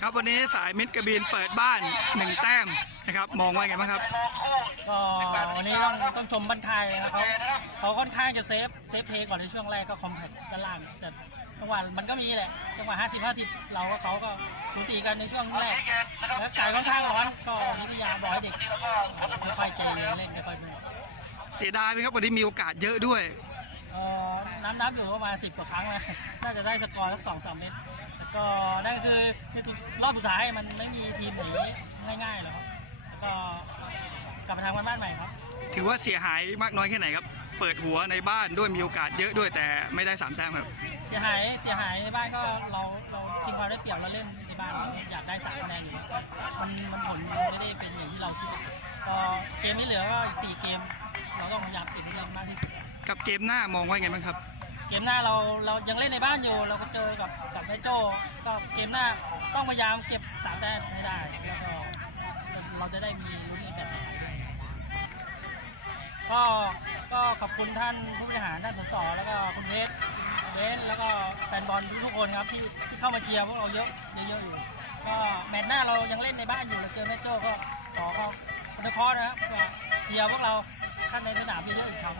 ครับวันนี้สายมิตรกระบินเปิดบ้านหนึ่งแต้มนะครับมองว่าไงบ้างครับ ก็วันนี้ต้องต้องชมบันไทยนะครับเขาเขาค่อนข้างจะเซฟเซฟเพลย์ก่อนในช่วงแรกก็คอมแพคด้านล่างแต่จังหวะมันก็มีแหละจังหวะ50 50 เรากับเขาก็สูสีกันในช่วงแรกแล้วไก่ค่อนข้างร้อนก็นิตยาบอกให้เด็กค่อยๆใจเย็นเล่นค่อยๆดูเสียดายไหมครับวันนี้มีโอกาสเยอะด้วยเอ่อน้ำนับอยู่ประมาณ10กว่าครั้งแล้วน่าจะได้สกอร์สักสองสามเมตรแล้วก็นั่น คือคือรอบสุดท้ายมันไม่มีทีมหนีง่ายๆหรอกครับแล้วก็กลับไปทางบ้านใหม่ครับ ถือว่าเสียหายมากน้อยแค่ไหนครับ เปิดหัวในบ้านด้วยมีโอกาสเยอะด้วยแต่ไม่ได้สามแต้มครับเสียหายเสียหายในบ้านก็เราเราจริงความได้เปรียบเราเล่นในบ้านเราอยากได้สามคะแนนอยู่แล้วมันมันผลมันไม่ได้เป็นอย่างที่เราคิดก็เกมที่เหลือก็อีกสี่เกม เราต้องพยายามติดให้ได้มากที่สุด กับเกมหน้ามองว่าไงบ้างครับ เกมหน้าเราเรายังเล่นในบ้านอยู่ เราก็เจอกับกับแม่โจ้ก็เกมหน้าต้องพยายามเก็บสามแต้มให้ได้แล้วก็เราจะได้มีลุ้นอีกแบบก็ก็ขอบคุณท่านผู้บริหารท่านสสแล้วก็คุณเวสเวสแล้วก็แฟนบอลทุกคนครับที่ที่เข้ามาเชียร์พวกเราเยอะเยอะๆอยู่ก็แมตช์หน้าเรายังเล่นในบ้านอยู่เราเจอแม่โจ้ก็ขอขอคอนเทคอนะครับเชียร์พวกเราข้างในสนามเยอะๆอีกครั้ง